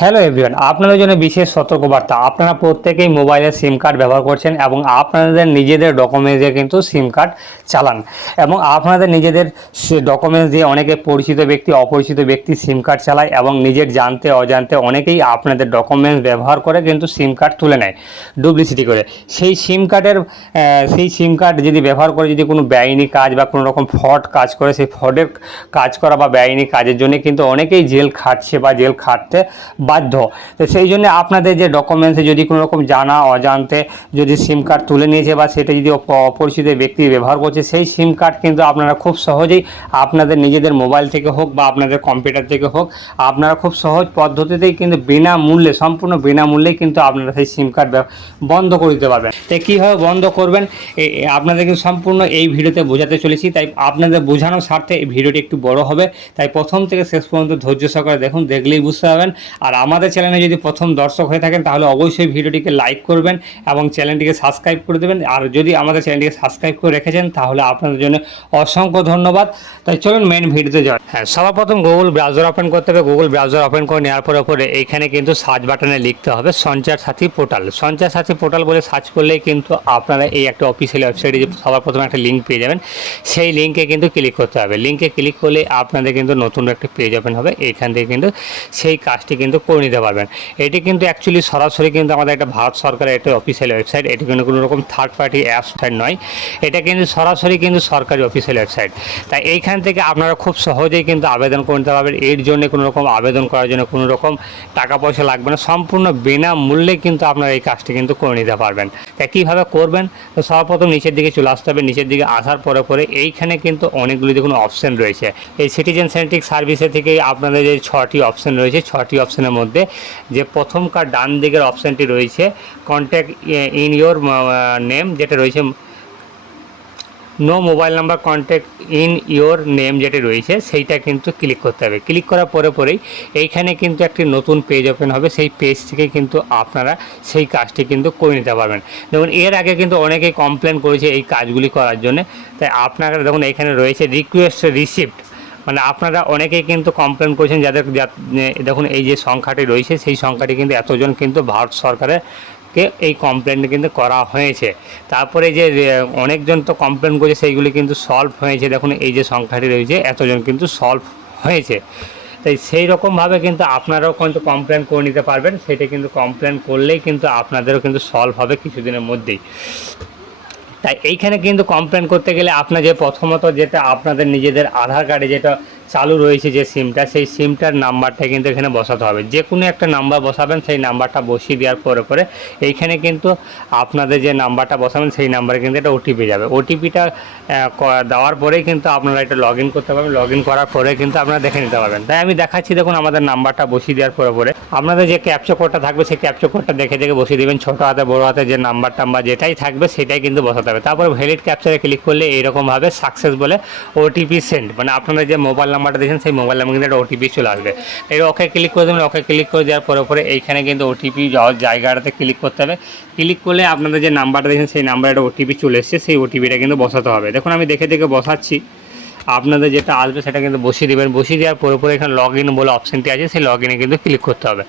Hello everyone আপনাদের জন্য বিশেষ সতর্কবার্তা। আপনারা প্রত্যেকেই মোবাইলে সিম কার্ড ব্যবহার করছেন এবং আপনাদের নিজেদের ডকুমেন্টস দিয়ে কিন্তু সিম কার্ড চালান। এবং আপনাদের নিজেদের ডকুমেন্টস দিয়ে অনেকে পরিচিত ব্যক্তি, অপরিচিত ব্যক্তি সিম কার্ড চালায় এবং নিজের জানতে, অজান্তে অনেকেই আপনাদের ডকুমেন্টস ব্যবহার করে কিন্তু সিম কার্ড তুলে নেয় ডুপ্লিসিটি করে। সেই সিম কার্ডের সেই সিম কার্ড যদি ব্যবহার করে যদি কোনো বেআইনি কাজ বা কোনো রকম ফ্রড কাজ করে, সেই ফ্রডের কাজ করা বা বেআইনি কাজের জন্য কিন্তু অনেকেই জেল খাটছে বা জেল খাটতে বাধ্য। তো সেই জন্য আপনাদের যে ডকুমেন্টসে যদি কোনো রকম জানা, অজান্তে যদি সিম কার্ড তুলে নিয়েছে বা সেটা যদি অপরিচিত ব্যক্তি ব্যবহার করছে, সেই সিম কার্ড কিন্তু আপনারা খুব সহজেই আপনাদের নিজেদের মোবাইল থেকে হোক বা আপনাদের কম্পিউটার থেকে হোক, আপনারা খুব সহজ পদ্ধতিতেই কিন্তু বিনামূল্যে, সম্পূর্ণ বিনামূল্যেই কিন্তু আপনারা সেই সিম কার্ড বন্ধ করে দিতে পারবেন। তো কীভাবে বন্ধ করবেন? এ- আপনাদেরকে সম্পূর্ণ এই ভিডিওতে বোঝাতে চলেছি, তাই আপনাদের বোঝানোর স্বার্থে এই ভিডিওটি একটু বড় হবে। তাই প্রথম থেকে শেষ পর্যন্ত ধৈর্য সহকারে দেখুন, দেখলেই বুঝতে পারবেন। আর আমাদের চ্যানেলে যদি প্রথম দর্শক হয়ে থাকেন, তাহলে অবশ্যই ভিডিওটিকে লাইক করবেন এবং চ্যানেলটিকে সাবস্ক্রাইব করে দেবেন। আর যদি আমাদের চ্যানেলটিকে সাবস্ক্রাইব করে রেখেছেন, তাহলে আপনাদের জন্য অসংখ্য ধন্যবাদ। তাই চলুন মেন ভিডিওতে যাই। হ্যাঁ সর্বপ্রথম গুগল ব্রাউজার ওপেন করতে হবে। গুগল ব্রাউজার ওপেন করে নেওয়ার পরে পরে এইখানে কিন্তু সার্চ বাটনে লিখতে হবে সঞ্চার সাথী পোর্টাল সঞ্চার সাথী পোর্টাল বলে সার্চ করলেই কিন্তু আপনারা এই একটা অফিসিয়াল ওয়েবসাইটে যে সবার প্রথমে একটা লিঙ্ক পেয়ে যাবেন। সেই লিঙ্কে কিন্তু ক্লিক করতে হবে। লিঙ্কে ক্লিক করলে আপনাদের কিন্তু নতুন একটা পেজ ওপেন হবে। এইখান থেকে কিন্তু সেই কাজটি কিন্তু করে নিতে পারবেন। এটি কিন্তু অ্যাকচুয়ালি সরাসরি কিন্তু আমাদের একটা ভারত সরকারের একটা অফিসিয়াল ওয়েবসাইট এটি কিন্তু কোনো রকম থার্ড পার্টি অ্যাপস নয়। এটা কিন্তু সরাসরি কিন্তু সরকারি অফিসিয়াল ওয়েবসাইট তাই এইখান থেকে আপনারা খুব সহজেই কিন্তু আবেদন করে নিতে পারবেন। এর জন্য কোনো রকম আবেদন করার জন্য কোনো রকম টাকা পয়সা লাগবে না। সম্পূর্ণ বিনামূল্যে কিন্তু আপনারা এই কাজটি কিন্তু করে নিতে পারবেন। তাই কীভাবে করবেন? তো সর্বপ্রথম নিচের দিকে চলে আসতে হবে। নিচের দিকে আসার পরে পরে এইখানে কিন্তু অনেকগুলি দেখুন অপশন রয়েছে। এই সিটিজেন সেন্ট্রিক সার্ভিসে থেকে আপনাদের যে ছটি অপশন রয়েছে ছটি অপশনের মধ্যে যে প্রথমকার ডান দিকের অপশানটি রয়েছে কন্ট্যাক্ট ইন ইয়োর নেম যেটা রয়েছে no mobile number contact in your name যেটা রয়েছে, সেইটা কিন্তু ক্লিক করতে হবে। ক্লিক করার পরে পরেই এইখানে কিন্তু একটি নতুন পেজ ওপেন হবে, সেই পেজ থেকে কিন্তু আপনারা সেই কাজটি কিন্তু করে নিতে পারবেন। দেখুন, এর আগে কিন্তু অনেকেই কমপ্লেন করেছে এই কাজগুলি করার জন্য। তাই আপনারা দেখুন, এখানে রয়েছে রিকোয়েস্ট রিসিপ্ট মানে আপনারা অনেকেই কিন্তু কমপ্লেন করেছেন যাদের দেখুন, এই যে সংখ্যাটি রয়েছে, সেই সংখ্যাটি কিন্তু এতজন কিন্তু ভারত সরকারের কে এই কমপ্লেনটি কিন্তু করা হয়েছে। তারপরে যে অনেকজন তো কমপ্লেন করেছে, সেইগুলি কিন্তু সলভ হয়েছে। দেখুন, এই যে সংখ্যাটি রয়েছে, এতজন কিন্তু সলভ হয়েছে। তাই সেই রকমভাবে কিন্তু আপনারাও কিন্তু কমপ্লেন করে নিতে পারবেন। সেটা কিন্তু কমপ্লেন করলেই কিন্তু আপনাদেরও কিন্তু সলভ হবে কিছুদিনের মধ্যেই। তাই এইখানে কিন্তু কমপ্লেন করতে গেলে আপনার যে প্রথমত যেটা আপনাদের নিজেদের আধার কার্ডে যেটা চালু রয়েছে যে সিমটা, সেই সিমটার নাম্বারটা কিন্তু এখানে বসাতে হবে। যে কোনো একটা নাম্বার বসাবেন, সেই নাম্বারটা বসিয়ে দেওয়ার পরে পরে এইখানে কিন্তু আপনাদের যে নাম্বারটা বসাবেন, সেই নাম্বারে কিন্তু একটা ওটিপি যাবে। ওটিপিটা দেওয়ার পরেই কিন্তু আপনারা এটা লগ করতে পারবেন। লগ করার পরে কিন্তু আপনারা দেখে নিতে পারবেন। তাই আমি দেখাচ্ছি দেখুন আমাদের নাম্বারটা বসিয়ে দেওয়ার পরে পরে। আপনাদের যে ক্যাপচা কোডটা থাকবে, সেই ক্যাপচা কোডটা দেখে দেখে বসিয়ে দেবেন। ছোটো হাতে, বড়ো হাতে যে নাম্বার টাম্বার যেটাই থাকবে, সেটাই কিন্তু বসাতে হবে। তারপরে ভ্যালিড ক্যাপচারে ক্লিক করলে এইরকমভাবে সাকসেস বলে ওটিপি সেন্ড মানে আপনাদের যে মোবাইল নাম্বারটা দিয়েছেন সেই মোবাইল নাম্বার কিন্তু একটা ওটিপি চলে আসবে। এই ওকে ক্লিক করে দেবেন ওকে ক্লিক করে দেওয়ার পরে পরে এইখানে কিন্তু ওটিপি জায়গাটাতে ক্লিক করতে হবে। ক্লিক করলে আপনাদের যে নাম্বারটা দিয়েছেন সেই নাম্বারে একটা ওটিপি চলে এসছে, সেই ওটিপিটা কিন্তু বসাতে হবে। দেখুন, আমি দেখে দেখে বসাচ্ছি। আপনাদের যেটা আসবে, সেটা কিন্তু বসিয়ে দেবেন। বসিয়ে দেওয়ার পরে পরে এখানে লগ ইন বলে অপশানটি আছে, সেই লগ ইনে কিন্তু ক্লিক করতে হবে।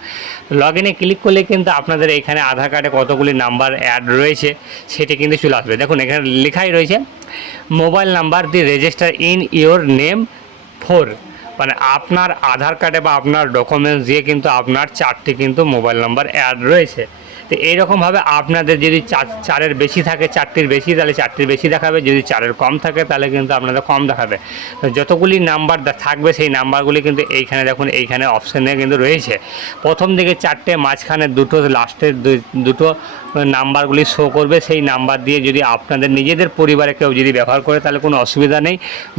লগ ইনে ক্লিক করলে কিন্তু আপনাদের এখানে আধার কার্ডে কতগুলি নাম্বার অ্যাড রয়েছে, সেটি কিন্তু চলে আসবে। দেখুন, এখানে লেখাই রয়েছে mobile number the register in your name for মানে আপনার আধার কার্ডে বা আপনার ডকুমেন্টস দিয়ে কিন্তু আপনার চারটি কিন্তু মোবাইল নাম্বার অ্যাড রয়েছে। তো এইরকমভাবে আপনাদের যদি চার, চারের বেশি থাকে, চারটির বেশি, তাহলে চারটির বেশি দেখাবে। যদি চারের কম থাকে, তাহলে কিন্তু আপনাদের কম দেখাবে। যতগুলি নাম্বার থাকবে, সেই নাম্বারগুলি কিন্তু এইখানে দেখুন, এইখানে অপশানে কিন্তু রয়েছে। প্রথম দিকে চারটে, মাঝখানে দুটো লাস্টের দুটো নাম্বারগুলি শো করবে, সেই নাম্বার দিয়ে যদি আপনাদের নিজেদের পরিবারে কেউ যদি ব্যবহার করে, তাহলে কোনো অসুবিধা নেই।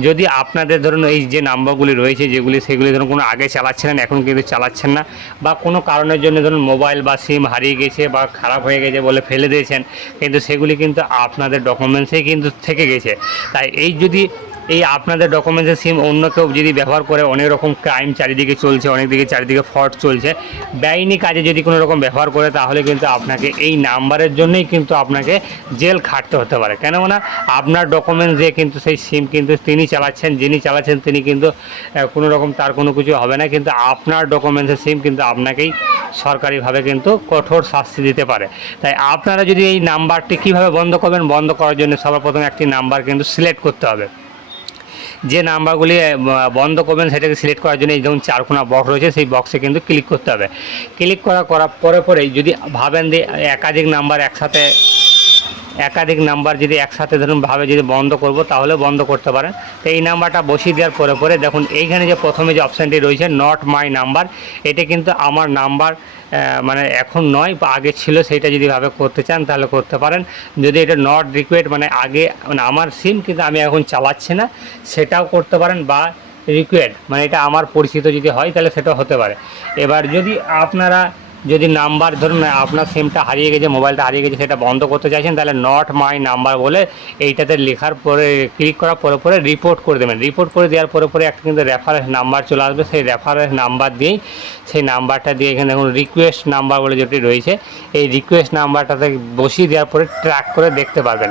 যদি আপনাদের ধরুন এই যে নাম্বারগুলি রয়েছে, যেগুলি সেগুলি ধরুন কোনো আগে চালাচ্ছিলেন, এখন কিন্তু চালাচ্ছেন না, বা কোনো কারণের জন্য ধরুন মোবাইল বা সিম হারিয়ে গেছে বা খারাপ হয়ে গেছে বলে ফেলে দিয়েছেন, কিন্তু সেগুলি কিন্তু আপনাদের ডকুমেন্টসেই কিন্তু থেকে গেছে। তাই এই যদি এই আপনাদের ডকুমেন্টসের সিম অন্য কেউ যদি ব্যবহার করে অনেক রকম ক্রাইম চারিদিকে চলছে, অনেক দিকে চারিদিকে ফ্রড চলছে, বেআইনি কাজে যদি কোনো রকম ব্যবহার করে তাহলে কিন্তু আপনাকে এই নাম্বারের জন্যই কিন্তু আপনাকে জেল খাটতে হতে পারে। কেননা আপনার ডকুমেন্টস দিয়ে কিন্তু সেই সিম কিন্তু তিনি চালাচ্ছেন, যিনি চালাচ্ছেন তিনি কিন্তু কোনো রকম তার কোনো কিছু হবে না, কিন্তু আপনার ডকুমেন্টসের সিম কিন্তু আপনাকেই সরকারিভাবে কিন্তু কঠোর শাস্তি দিতে পারে। তাই আপনারা যদি এই নাম্বারটি কীভাবে বন্ধ করবেন, বন্ধ করার জন্য সবার প্রথমে একটি নাম্বার কিন্তু সিলেক্ট করতে হবে। যে নাম্বারগুলি বন্ধ করবেন সেটাকে সিলেক্ট করার জন্য এই যেমন চারকোনা বক্স রয়েছে, সেই বক্সে কিন্তু ক্লিক করতে হবে। ক্লিক করা, করার পরে পরেই যদি ভাবেন যে একাধিক নাম্বার একসাথে একাধিক নাম্বার যদি একসাথে ধরুন ভাবে যদি বন্ধ করব তাহলে বন্ধ করতে পারেন। তো এই নাম্বারটা বসিয়ে দেওয়ার পরে পরে দেখুন, এইখানে যে প্রথমে যে অপশানটি রয়েছে নট মাই নাম্বার এটা কিন্তু আমার নাম্বার মানে এখন নয় বা আগে ছিল সেটা যদি ভাবে করতে চান, তাহলে করতে পারেন। যদি এটা নট রিকোয়েড মানে আগে মানে আমার সিম কিন্তু আমি এখন চালাচ্ছি না, সেটাও করতে পারেন বা রিকোয়েড মানে এটা আমার পরিচিত যদি হয়, তাহলে সেটাও হতে পারে। এবার যদি আপনারা যদি নাম্বার ধরুন আপনার সিমটা হারিয়ে গেছে মোবাইলটা হারিয়ে গেছে, সেটা বন্ধ করতে চাইছেন, তাহলে নট মাই নাম্বার বলে এইটাতে লেখার পরে ক্লিক করার পরে পরে রিপোর্ট করে দেবেন। রিপোর্ট করে দেওয়ার পরে পরে একটা কিন্তু রেফারেন্স নাম্বার চলে আসবে। সেই রেফারেন্স নাম্বার দিয়েই, সেই নাম্বারটা দিয়ে এখানে দেখুন রিকোয়েস্ট নাম্বার বলে যেটি রয়েছে, এই রিকোয়েস্ট নাম্বারটাতে বসিয়ে দেওয়ার পরে ট্র্যাক করে দেখতে পারবেন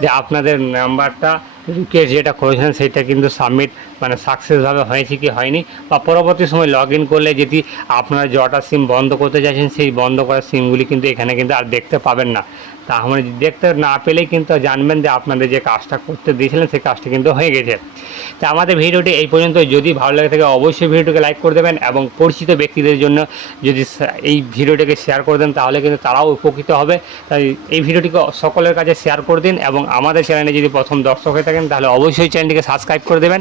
যে আপনাদের নাম্বারটা রিকোয়েস্ট যেটা করেছেন সেটা কিন্তু সাবমিট মানে সাকসেসভাবে হয়েছে কি হয়নি বা পরবর্তী সময় লগ ইন করলে যদি আপনারা যটা সিম বন্ধ করতে চাইছেন সেই বন্ধ করা সিমগুলি কিন্তু এখানে কিন্তু আর দেখতে পাবেন না। তা আমরা দেখতে না পেলেই কিন্তু জানবেন যে আপনাদের যে কাজটা করতে দিয়েছিলেন, সেই কাজটা কিন্তু হয়ে গেছে। তা আমাদের ভিডিওটি এই পর্যন্ত। যদি ভালো লাগে থাকে, অবশ্যই ভিডিওটিকে লাইক করে দেবেন এবং পরিচিত ব্যক্তিদের জন্য যদি এই ভিডিওটিকে শেয়ার করে দেন, তাহলে কিন্তু তারাও উপকৃত হবে। তাই এই ভিডিওটিকে সকলের কাছে শেয়ার করে দিন এবং আমাদের চ্যানেলে যদি প্রথম দর্শক হয়ে থাকেন, তাহলে অবশ্যই চ্যানেলটিকে সাবস্ক্রাইব করে দেবেন।